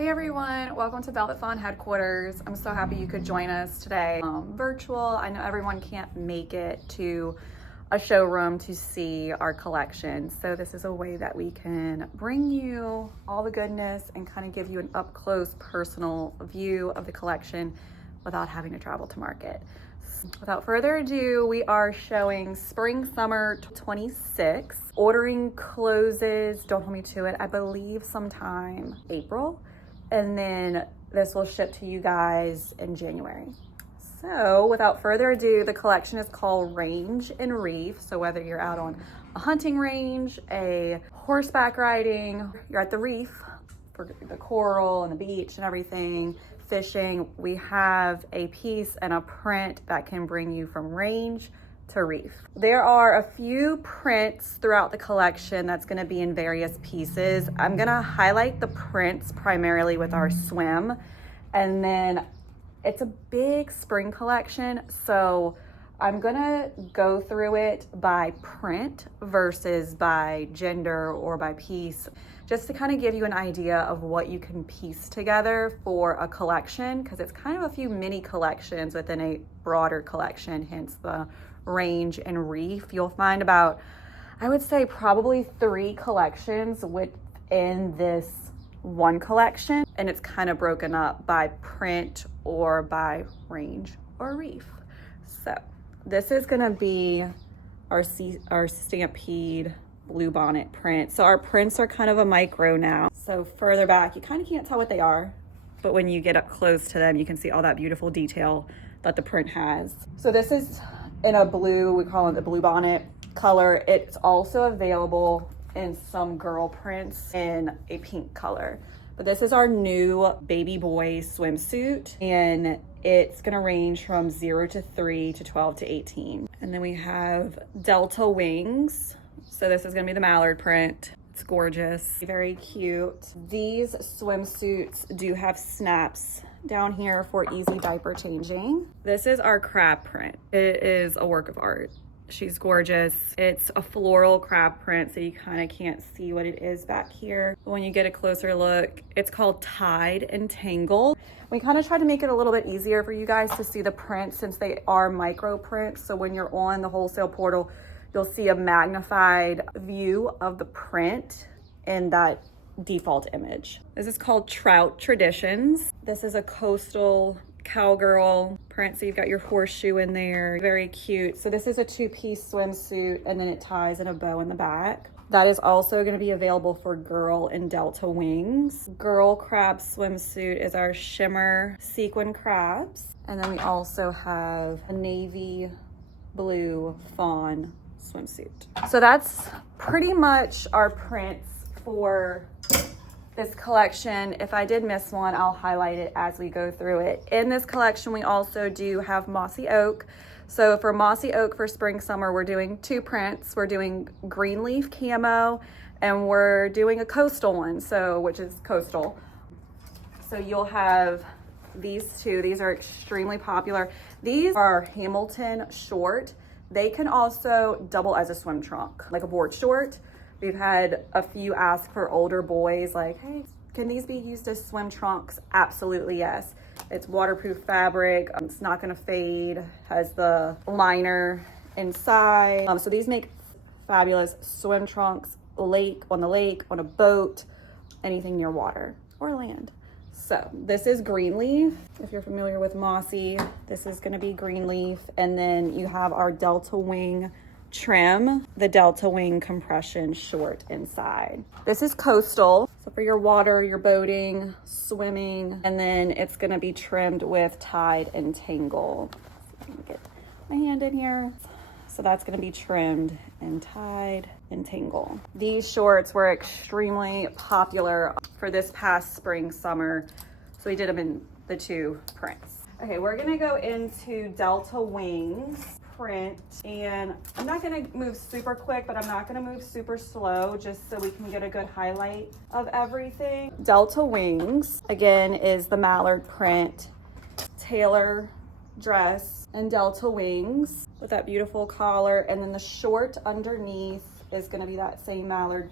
Hey everyone, welcome to Velvet Fawn headquarters. I'm so happy you could join us today virtual. I know everyone can't make it to a showroom to see our collection, so this is a way that we can bring you all the goodness and kind of give you an up close personal view of the collection without having to travel to market. Without further ado, we are showing Spring Summer 26. Ordering closes, don't hold me to it, I believe sometime April. And then this will ship to you guys in January. So without further ado, the collection is called Range and Reef. So whether you're out on a hunting range, a horseback riding, you're at the reef for the coral and the beach and everything, fishing, we have a piece and a print that can bring you from range to reef. There are a few prints throughout the collection that's going to be in various pieces. I'm going to highlight the prints primarily with our swim, and then it's a big spring collection, so I'm going to go through it by print versus by gender or by piece, just to kind of give you an idea of what you can piece together for a collection, because it's kind of a few mini collections within a broader collection, hence the range and reef. You'll find about, I would say, probably 3 collections within this one collection, and it's kind of broken up by print or by range or reef. So this is going to be our Stampede Bluebonnet print. So our prints are kind of a micro now. So further back, you kind of can't tell what they are, but when you get up close to them, you can see all that beautiful detail that the print has. So this is in a blue, we call it the Bluebonnet color. It's also available in some girl prints in a pink color. But this is our new baby boy swimsuit, and it's gonna range from 0 to 3 to 12 to 18. And then we have Delta Wings. So this is gonna be the mallard print. It's gorgeous, very cute. These swimsuits do have snaps down here for easy diaper changing. This is our crab print. It is a work of art. She's gorgeous. It's a floral crab print, so you kind of can't see what it is back here. But when you get a closer look, it's called Tide and Tangle. We kind of try to make it a little bit easier for you guys to see the prints since they are micro prints. So when you're on the wholesale portal, you'll see a magnified view of the print in that default image. This is called Trout Traditions. This is a coastal cowgirl print, so you've got your horseshoe in there, very cute. So this is a 2-piece swimsuit, and then it ties in a bow in the back. That is also going to be available for girl in Delta Wings. Girl crab swimsuit is our shimmer sequin crabs, and then we also have a navy blue fawn swimsuit. So that's pretty much our prints for this collection. If I did miss one, I'll highlight it as we go through it. In this collection, we also do have Mossy Oak. So for Mossy Oak for Spring Summer, we're doing 2 prints. We're doing green leaf camo, and we're doing a coastal one, which is coastal. So you'll have these 2. These are extremely popular. These are Hamilton short. They can also double as a swim trunk, like a board short. We've had a few ask for older boys, like, hey, can these be used as swim trunks? Absolutely, yes. It's waterproof fabric. It's not gonna fade, has the liner inside. So these make fabulous swim trunks, on the lake, on a boat, anything near water or land. So this is Greenleaf. If you're familiar with Mossy, this is gonna be Greenleaf. And then you have our Delta Wing trim, the Delta Wing compression short inside. This is coastal, so for your water, your boating, swimming, and then it's gonna be trimmed with Tide and Tangle. Let me get my hand in here. So that's gonna be trimmed in Tide and Tangle. These shorts were extremely popular for this past spring, summer, so we did them in the 2 prints. Okay, we're gonna go into Delta Wings print, and I'm not gonna move super quick, but I'm not gonna move super slow, just so we can get a good highlight of everything. Delta Wings, again, is the mallard print, tailor dress, and Delta Wings with that beautiful collar, and then the short underneath is gonna be that same mallard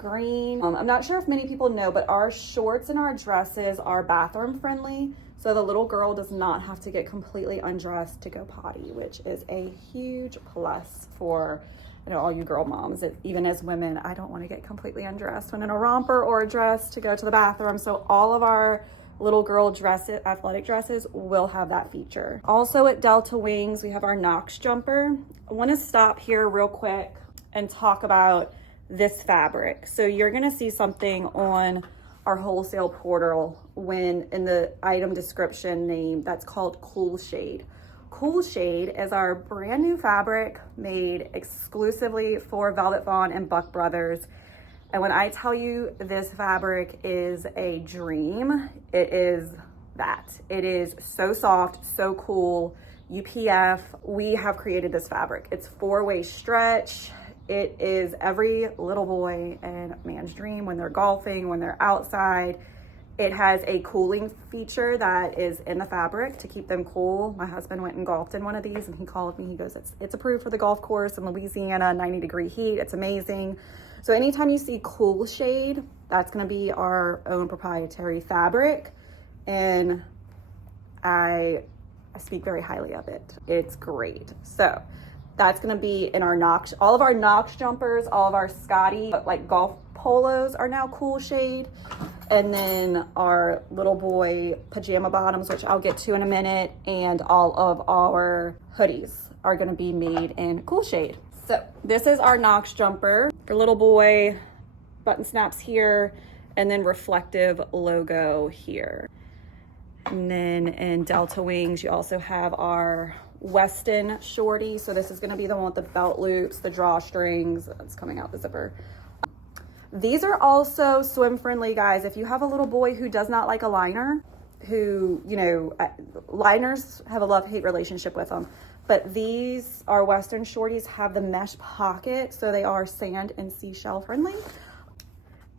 green. I'm not sure if many people know, but our shorts and our dresses are bathroom friendly. So the little girl does not have to get completely undressed to go potty, which is a huge plus for, you know, all you girl moms. Even as women, I don't want to get completely undressed when in a romper or a dress to go to the bathroom. So all of our little girl dresses, athletic dresses, will have that feature. Also at Delta Wings, we have our Knox jumper. I want to stop here real quick and talk about this fabric. So you're going to see something on our wholesale portal when in the item description name that's called Cool Shade. Cool Shade is our brand new fabric made exclusively for Velvet Fawn and Buck Brothers. And when I tell you this fabric is a dream, it is that. It is so soft, so cool. UPF, we have created this fabric. It's 4-way stretch. It is every little boy and man's dream when they're golfing, when they're outside. It has a cooling feature that is in the fabric to keep them cool. My husband went and golfed in one of these and he called me. He goes, it's approved for the golf course in Louisiana, 90-degree heat. It's amazing. So anytime you see Cool Shade, that's going to be our own proprietary fabric. And I speak very highly of it. It's great. So that's going to be in our Knox, all of our Knox jumpers, all of our Scotty, like golf polos are now Cool Shade. And then our little boy pajama bottoms, which I'll get to in a minute, and all of our hoodies are going to be made in Cool Shade. So this is our Knox jumper for little boy, button snaps here, and then reflective logo here. And then in Delta Wings, you also have our Weston shorty. So this is going to be the one with the belt loops, the drawstrings. It's coming out the zipper. These are also swim friendly, guys. If you have a little boy who does not like a liner, who, you know, liners have a love-hate relationship with them. But these, our Western shorties, have the mesh pocket, so they are sand and seashell friendly.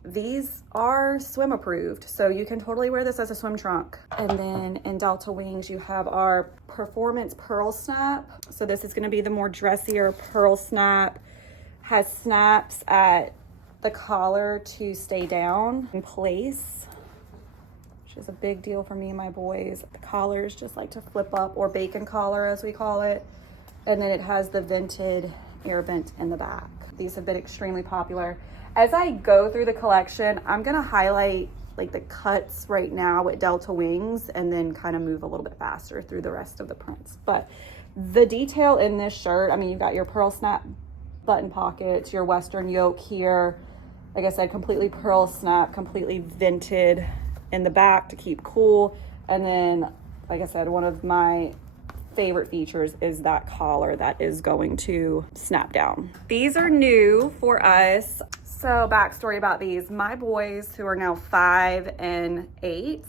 These are swim approved, so you can totally wear this as a swim trunk. And then in Delta Wings, you have our Performance Pearl Snap. So this is going to be the more dressier pearl snap. Has snaps at the collar to stay down in place, which is a big deal for me and my boys. The collars just like to flip up, or bacon collar as we call it. And then it has the vented air vent in the back. These have been extremely popular. As I go through the collection, I'm gonna highlight like the cuts right now with Delta Wings and then kind of move a little bit faster through the rest of the prints. But the detail in this shirt, I mean, you've got your pearl snap button pockets, your Western yoke here. Like I said, completely pearl snap, completely vented in the back to keep cool. And then, like I said, one of my favorite features is that collar that is going to snap down. These are new for us. So backstory about these, my boys who are now 5 and 8,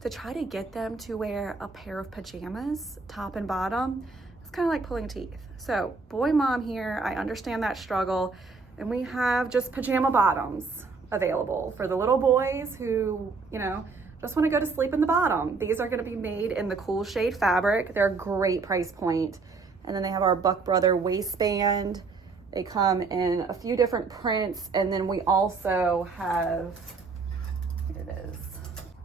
to try to get them to wear a pair of pajamas, top and bottom, it's kind of like pulling teeth. So boy mom here, I understand that struggle. And we have just pajama bottoms available for the little boys who, you know, just want to go to sleep in the bottom. These are going to be made in the Cool Shade fabric. They're a great price point. And then they have our Buck Brother waistband. They come in a few different prints. And then we also have, here it is,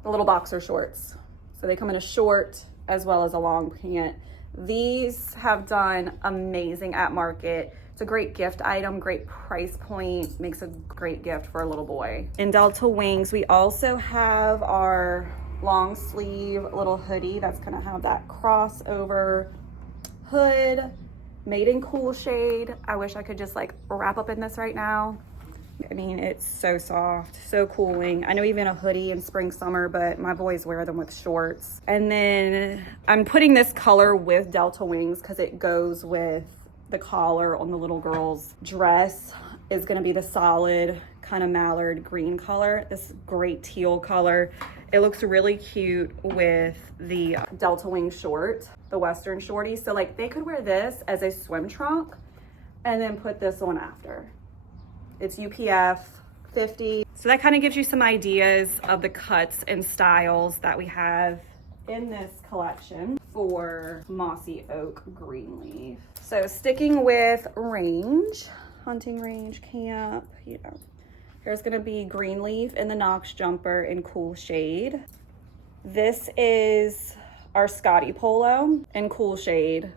the little boxer shorts. So they come in a short as well as a long pant. These have done amazing at market. It's a great gift item, great price point, makes a great gift for a little boy. In Delta Wings, we also have our long sleeve little hoodie that's gonna have that crossover hood, made in Cool Shade. I wish I could just like wrap up in this right now. I mean, it's so soft, so cooling. I know even a hoodie in spring, summer, but my boys wear them with shorts. And then I'm putting this color with Delta Wings because it goes with the collar on the little girl's dress. Is going to be the solid kind of mallard green color, this great teal color. It looks really cute with the Delta Wing short, the Western shorty. So like they could wear this as a swim trunk and then put this on after. It's UPF 50. So that kind of gives you some ideas of the cuts and styles that we have in this collection for Mossy Oak Greenleaf. So sticking with range, hunting range, camp, you know, Here's gonna be Greenleaf in the Knox jumper in Cool Shade. This is our Scotty Polo in Cool Shade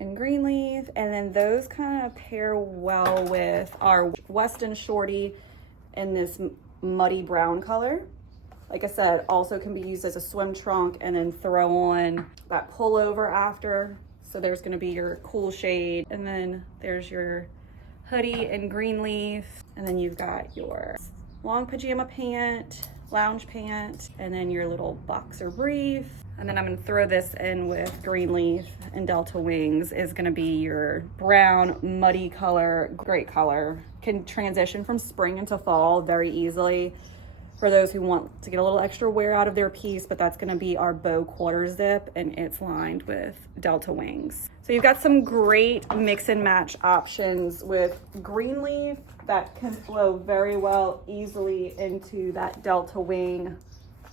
in Greenleaf. And then those kind of pair well with our Weston Shorty in this muddy brown color. Like I said, also can be used as a swim trunk and then throw on that pullover after. So there's gonna be your Cool Shade, and then there's your hoodie in Greenleaf, and then you've got your long pajama pant, lounge pant, and then your little boxer brief. And then I'm gonna throw this in with Greenleaf and Delta Wings is gonna be your brown, muddy color, great color. Can transition from spring into fall very easily for those who want to get a little extra wear out of their piece, but that's gonna be our bow quarter zip, and it's lined with Delta Wings. So you've got some great mix and match options with Greenleaf that can flow very well easily into that Delta Wing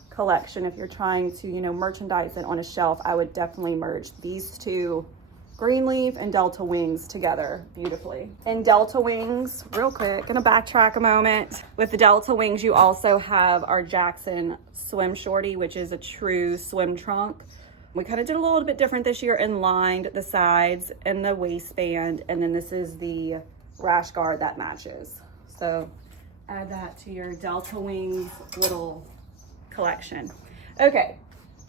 collection. If you're trying to, you know, merchandise it on a shelf, I would definitely merge these two, Greenleaf and Delta Wings, together beautifully. And Delta Wings, real quick, gonna backtrack a moment. With the Delta Wings, you also have our Jackson Swim Shorty, which is a true swim trunk. We kind of did a little bit different this year and lined the sides and the waistband, and then this is the rash guard that matches. So add that to your Delta Wings little collection. Okay,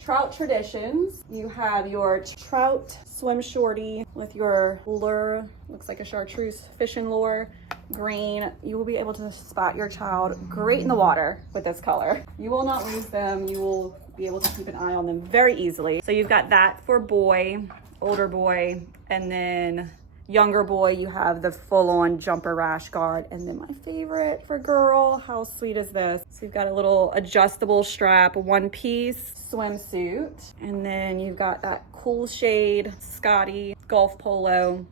Trout Traditions. You have your Trout Swim Shorty with your lure, looks like a chartreuse fishing lure, green. You will be able to spot your child great in the water with this color. You will not lose them. You will be able to keep an eye on them very easily. So you've got that for boy, older boy, and then younger boy, you have the full-on jumper rash guard. And then my favorite for girl, how sweet is this? So you've got a little adjustable strap, one-piece swimsuit. And then you've got that Cool Shade Scotty golf polo.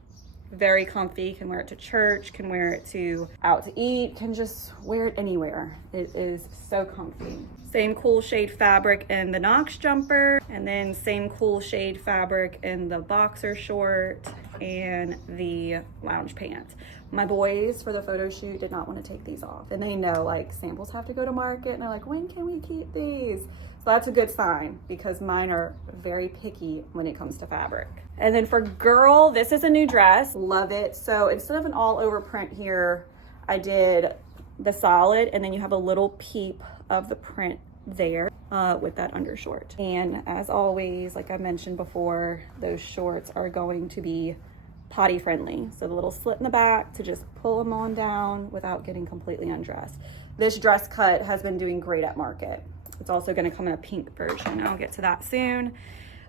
Very comfy, can wear it to church, can wear it to out to eat, can just wear it anywhere. It is so comfy. Same Cool Shade fabric in the Knox jumper, and then same Cool Shade fabric in the boxer short and the lounge pants. My boys for the photo shoot did not want to take these off, and they know like samples have to go to market, and they're like, when can we keep these? So that's a good sign because mine are very picky when it comes to fabric. And then for girl, this is a new dress, love it. So instead of an all over print here, I did the solid, and then you have a little peep of the print there with that undershort. And as always, like I mentioned before, those shorts are going to be potty friendly. So the little slit in the back to just pull them on down without getting completely undressed. This dress cut has been doing great at market. It's also going to come in a pink version. I'll get to that soon.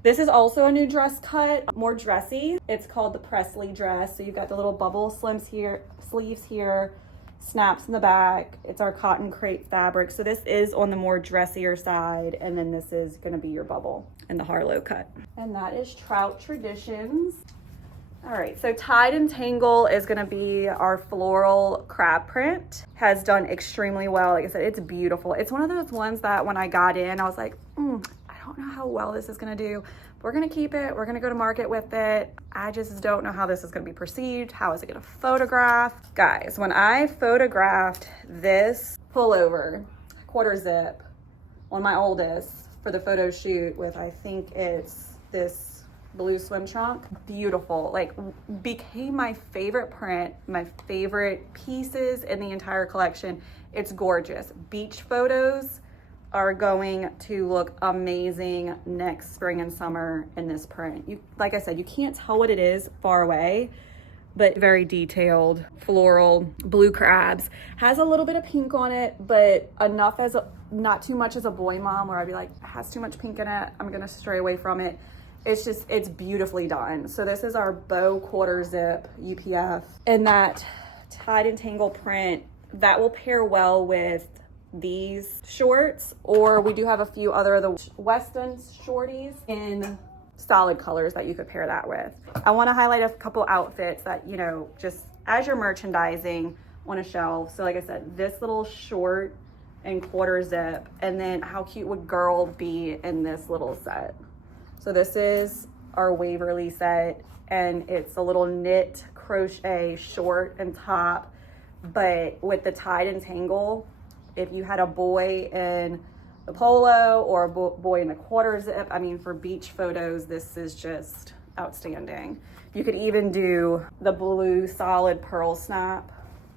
This is also a new dress cut, more dressy. It's called the Presley dress. So you've got the little bubble sleeves here, snaps in the back. It's our cotton crepe fabric. So this is on the more dressier side, and then this is going to be your bubble in the Harlow cut. And that is Trout Traditions. All right, so Tide and Tangle is gonna be our floral crab print. Has done extremely well. Like I said, it's beautiful. It's one of those ones that when I got in, I was like, I don't know how well this is gonna do. We're gonna keep it, we're gonna go to market with it. I just don't know how this is gonna be perceived. How is it gonna photograph? Guys, when I photographed this pullover, quarter zip, on my oldest for the photo shoot with, I think it's this blue swim trunk, beautiful, like became my favorite print, my favorite pieces in the entire collection. It's gorgeous. Beach photos are going to look amazing next spring and summer in this print. You, like I said, you can't tell what it is far away, but very detailed, floral, blue crabs. Has a little bit of pink on it, but enough as not too much as a boy mom where I'd be like, it has too much pink in it, I'm gonna stray away from it. It's just, it's beautifully done. So this is our bow quarter zip UPF, and that Tide and Tangle print, that will pair well with these shorts, or we do have a few other of the Weston shorties in solid colors that you could pair that with. I want to highlight a couple outfits that, you know, just as you're merchandising on a shelf. So like I said, this little short and quarter zip, and then how cute would girl be in this little set? So this is our Waverly set, and it's a little knit crochet short and top, But with the Tide and Tangle, if you had a boy in the polo or a boy in the quarter zip, I mean, for beach photos, this is just outstanding. You could even do the blue solid pearl snap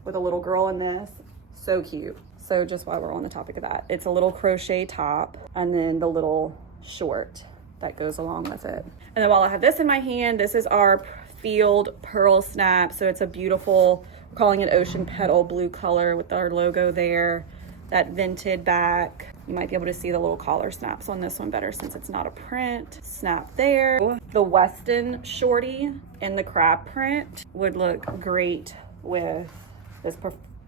with a little girl in this. So cute. So just while we're on the topic of that, it's a little crochet top and then the little short that goes along with it. And then while I have this in my hand, this is our field pearl snap. So it's a beautiful, we're calling it ocean petal blue color with our logo there, that vented back. You might be able to see the little collar snaps on this one better since it's not a print. Snap there. The Weston shorty in the crab print would look great with this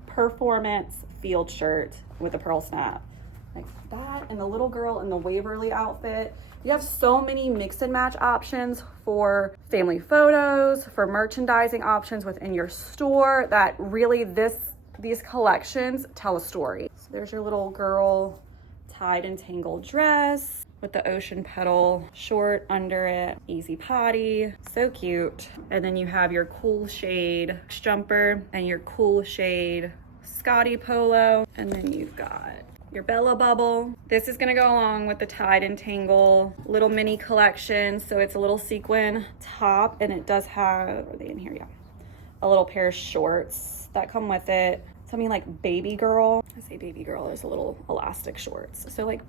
performance field shirt with a pearl snap. Like that, and the little girl in the Waverly outfit. You have so many mix and match options for family photos, for merchandising options within your store, that really these collections tell a story. So there's your little girl Tide and Tangle dress with the ocean petal short under it, easy potty, so cute. And then you have your cool shade jumper and your cool shade Scotty polo, and then you've got your Bella bubble. This is gonna go along with the Tide and Tangle little mini collection. So it's a little sequin top, and it does have, are they in here? Yeah, a little pair of shorts that come with it. Something like baby girl. I say baby girl, there's a little elastic shorts. So like,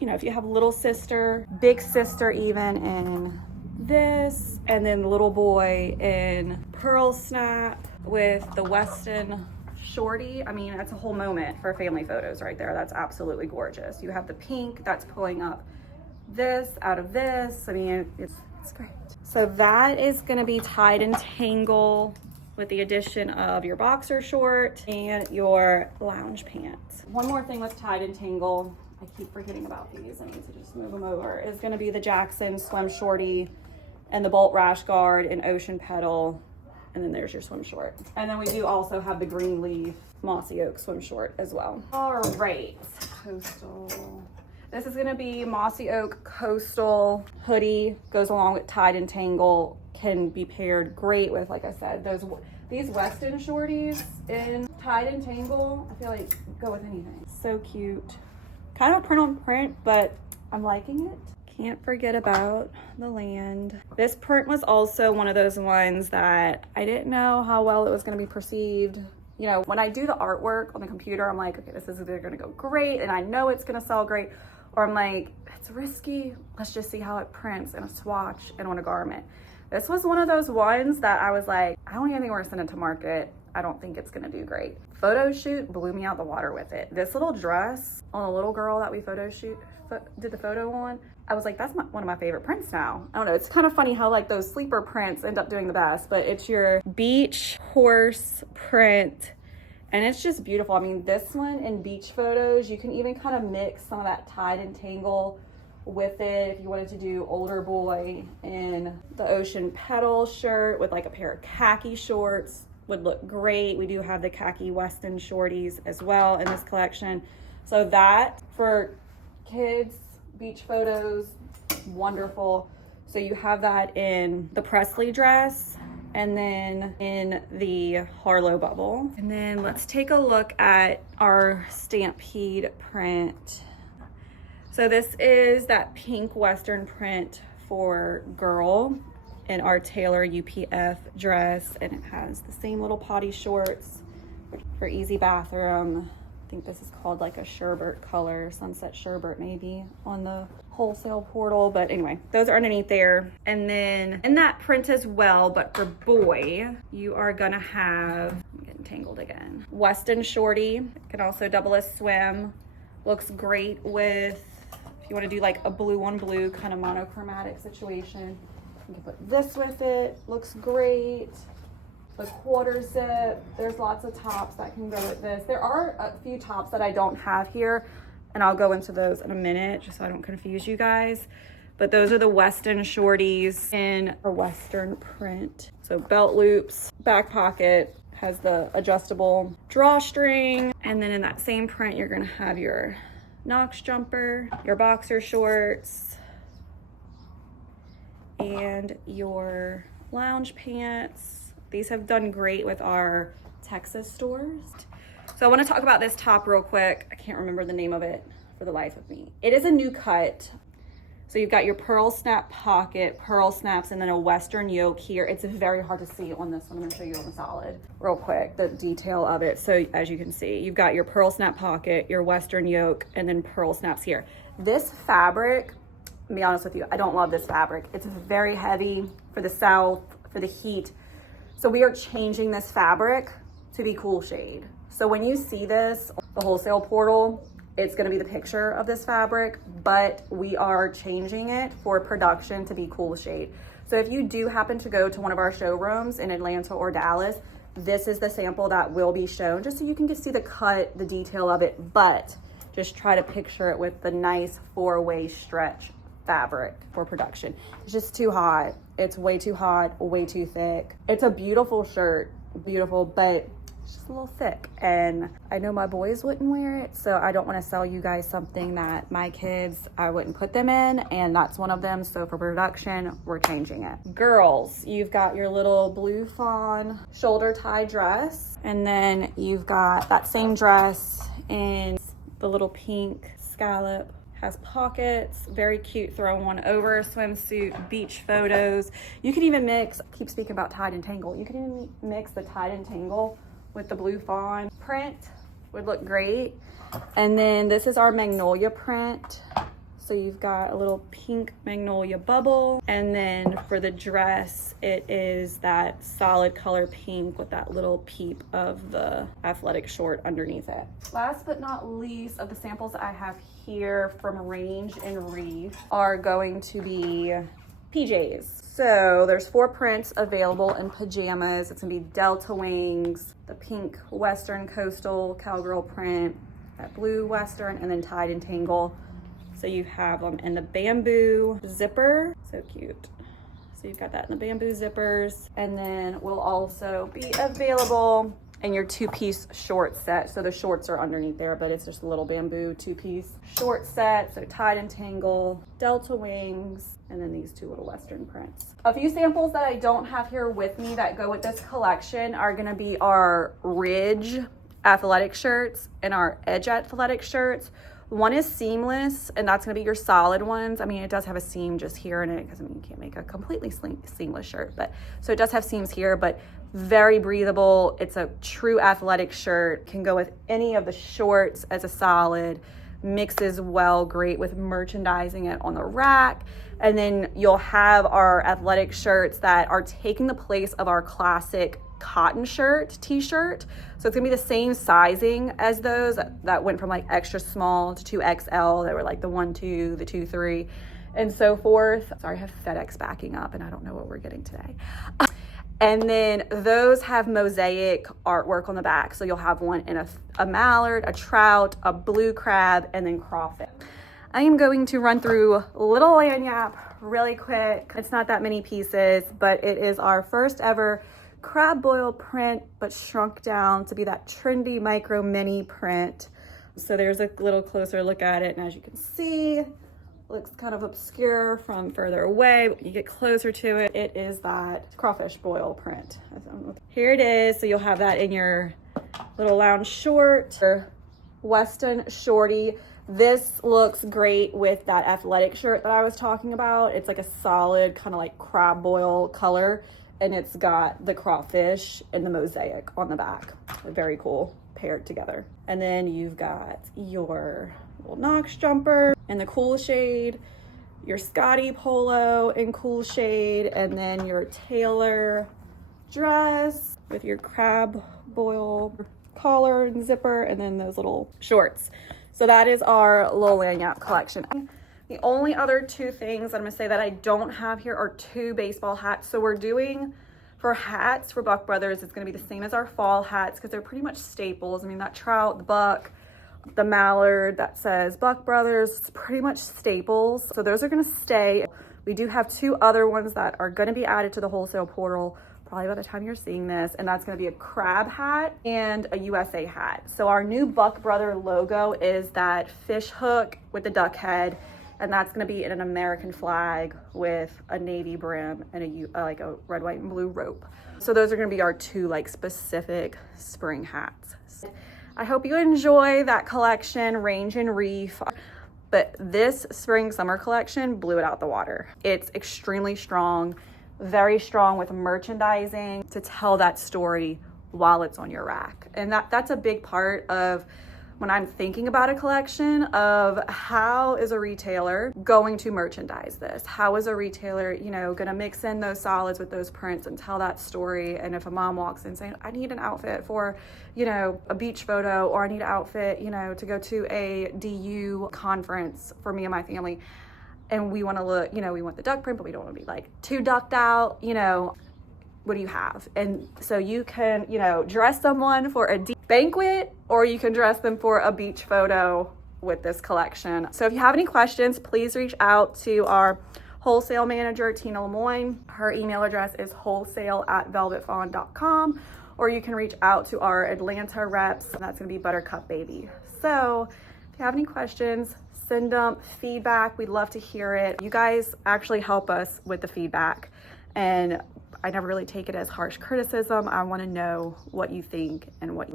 you know, if you have little sister, big sister even in this, and then little boy in pearl snap with the Weston shorty. I mean, that's a whole moment for family photos right there. That's absolutely gorgeous. You have the pink that's pulling up this out of this. I mean, it's great. So that is gonna be Tide and Tangle with the addition of your boxer short and your lounge pants. One more thing with Tide and Tangle, I keep forgetting about these, I need to just move them over, is gonna be the Jackson swim shorty and the Bolt rash guard in ocean petal, and then there's your swim short. And then we do also have the green leaf mossy oak swim short as well. All right, coastal. This is gonna be mossy oak coastal hoodie, goes along with Tide and Tangle, can be paired great with, like I said, these Weston shorties in Tide and Tangle. I feel like go with anything. So cute. Kind of a print on print, but I'm liking it. Can't forget about the land. This print was also one of those ones that I didn't know how well it was going to be perceived. You know, when I do the artwork on the computer, I'm like, okay, this is either going to go great and I know it's going to sell great, or I'm like, it's risky. Let's just see how it prints in a swatch and on a garment. This was one of those ones that I was like, I don't even think we're gonna send it to market. I don't think it's gonna do great. Photo shoot blew me out the water with it. This little dress on a little girl that we did the photo on, I was like, that's one of my favorite prints now. I don't know, it's kind of funny how like those sleeper prints end up doing the best, but it's your beach horse print, and it's just beautiful. I mean, this one in beach photos, you can even kind of mix some of that Tide and Tangle with it if you wanted to do older boy in the ocean petal shirt with like a pair of khaki shorts, would look great. We do have the khaki Weston shorties as well in this collection. So that for kids, beach photos, wonderful. So you have that in the Presley dress and then in the Harlow bubble. And then let's take a look at our Stampede print. So this is that pink Western print for girl in our Taylor UPF dress, and it has the same little potty shorts for easy bathroom. I think this is called like a sherbet color, sunset sherbet maybe on the wholesale portal, but anyway, those are underneath there. And then in that print as well, but for boy, you are gonna have, I'm getting tangled again, Weston shorty. It can also double as swim. Looks great with, if you want to do like a blue on blue kind of monochromatic situation, you can put this with it. Looks great. The quarter zip, there's lots of tops that can go with this. There are a few tops that I don't have here, and I'll go into those in a minute just so I don't confuse you guys. But those are the Weston shorties in a Western print. So belt loops, back pocket, has the adjustable drawstring, and then in that same print, you're gonna have your Knox jumper, your boxer shorts, and your lounge pants. These have done great with our Texas stores. So I want to talk about this top real quick. I can't remember the name of it for the life of me. It is a new cut. So you've got your pearl snap pocket, pearl snaps, and then a Western yoke here. It's very hard to see on this one. I'm gonna show you on the solid real quick, the detail of it. So as you can see, you've got your pearl snap pocket, your Western yoke, and then pearl snaps here. This fabric, to be honest with you, I don't love this fabric. It's very heavy for the South, for the heat. So we are changing this fabric to be cool shade. So when you see this, the wholesale portal, it's gonna be the picture of this fabric, but we are changing it for production to be cool shade. So if you do happen to go to one of our showrooms in Atlanta or Dallas, this is the sample that will be shown, just so you can just see the cut, the detail of it, but just try to picture it with the nice 4-way stretch fabric for production. It's just too hot. It's way too hot, way too thick. It's a beautiful shirt, beautiful, but it's just a little thick, and I know my boys wouldn't wear it, so I don't want to sell you guys something that my kids, I wouldn't put them in, and that's one of them. So for production, we're changing it. Girls, you've got your little blue fawn shoulder tie dress, and then you've got that same dress in the little pink scallop, has pockets, very cute, throw one over a swimsuit, beach photos. You can even mix, I keep speaking about Tide and Tangle, you can even mix the Tide and Tangle with the blue fawn print, would look great. And then this is our magnolia print. So you've got a little pink magnolia bubble. And then for the dress, it is that solid color pink with that little peep of the athletic short underneath it. Last but not least of the samples that I have here from Range and Reef are going to be PJs. So there's 4 prints available in pajamas. It's gonna be Delta Wings, the pink Western Coastal Cowgirl print, that blue Western, and then Tide and Tangle. So you have them in the bamboo zipper, so cute. So you've got that in the bamboo zippers, and then will also be available in your 2-piece short set. So the shorts are underneath there, but it's just a little bamboo 2-piece short set. So Tide and Tangle, Delta Wings, and then these 2 little Western prints. A few samples that I don't have here with me that go with this collection are gonna be our Ridge athletic shirts and our Edge athletic shirts. One is seamless, and that's gonna be your solid ones. I mean, it does have a seam just here in it, because I mean, you can't make a completely seamless shirt, but so it does have seams here, but very breathable. It's a true athletic shirt, can go with any of the shorts as a solid, mixes well great with merchandising it on the rack. And then you'll have our athletic shirts that are taking the place of our classic cotton shirt t-shirt. So it's gonna be the same sizing as those that went from like extra small to 2XL. They were like the 1-2, the 2-3, and so forth. Sorry, I have FedEx backing up and I don't know what we're getting today. And then those have mosaic artwork on the back. So you'll have one in a mallard, a trout, a blue crab, and then crawfish. I am going to run through Little Lagniappe really quick. It's not that many pieces, but it is our first ever crab boil print, but shrunk down to be that trendy micro mini print. So there's a little closer look at it, and as you can see, looks kind of obscure from further away, but when you get closer to it, it is that crawfish boil print. Here it is. So you'll have that in your little lounge short, or Weston shorty. This looks great with that athletic shirt that I was talking about. It's like a solid kind of like crab boil color, and it's got the crawfish and the mosaic on the back. Very cool, paired together. And then you've got your little Knox jumper in the cool shade, your Scotty polo in cool shade, and then your Taylor dress with your crab boil collar and zipper, and then those little shorts. So that is our Little Lagniappe collection. The only other 2 things I'm gonna say that I don't have here are 2 baseball hats. So we're doing, for hats for Buck Brothers, it's gonna be the same as our fall hats, because they're pretty much staples. I mean, that trout, the buck, the mallard that says Buck Brothers, it's pretty much staples. So those are gonna stay. We do have 2 other ones that are gonna be added to the wholesale portal probably by the time you're seeing this, and that's gonna be a crab hat and a USA hat. So our new Buck Brother logo is that fish hook with the duck head. And that's going to be in an American flag with a navy brim and like a red, white, and blue rope. So those are going to be our two like specific spring hats. I hope you enjoy that collection, Range and Reef. But this spring summer collection blew it out the water. It's extremely strong, very strong with merchandising to tell that story while it's on your rack. And that's a big part of when I'm thinking about a collection of how is a retailer going to merchandise this? How is a retailer, you know, gonna mix in those solids with those prints and tell that story? And if a mom walks in saying, I need an outfit for, you know, a beach photo, or I need an outfit, you know, to go to a DU conference for me and my family, and we wanna look, you know, we want the duck print, but we don't wanna be like too ducked out, you know, what do you have? And so you can, you know, dress someone for a banquet, or you can dress them for a beach photo with this collection. So if you have any questions, please reach out to our wholesale manager, Tina Lemoyne. Her email address is wholesale@velvetfawn.com, or you can reach out to our Atlanta reps. That's gonna be Buttercup Baby. So if you have any questions, send them feedback. We'd love to hear it. You guys actually help us with the feedback, and I never really take it as harsh criticism. I want to know what you think and what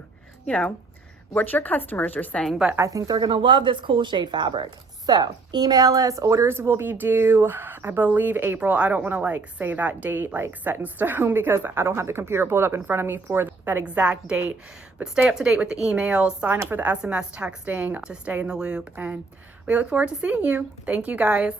you know, what your customers are saying, but I think they're going to love this cool shade fabric. So email us. Orders will be due, I believe, April. I don't want to like say that date like set in stone because I don't have the computer pulled up in front of me for that exact date, but stay up to date with the emails, sign up for the SMS texting to stay in the loop, and we look forward to seeing you. Thank you guys.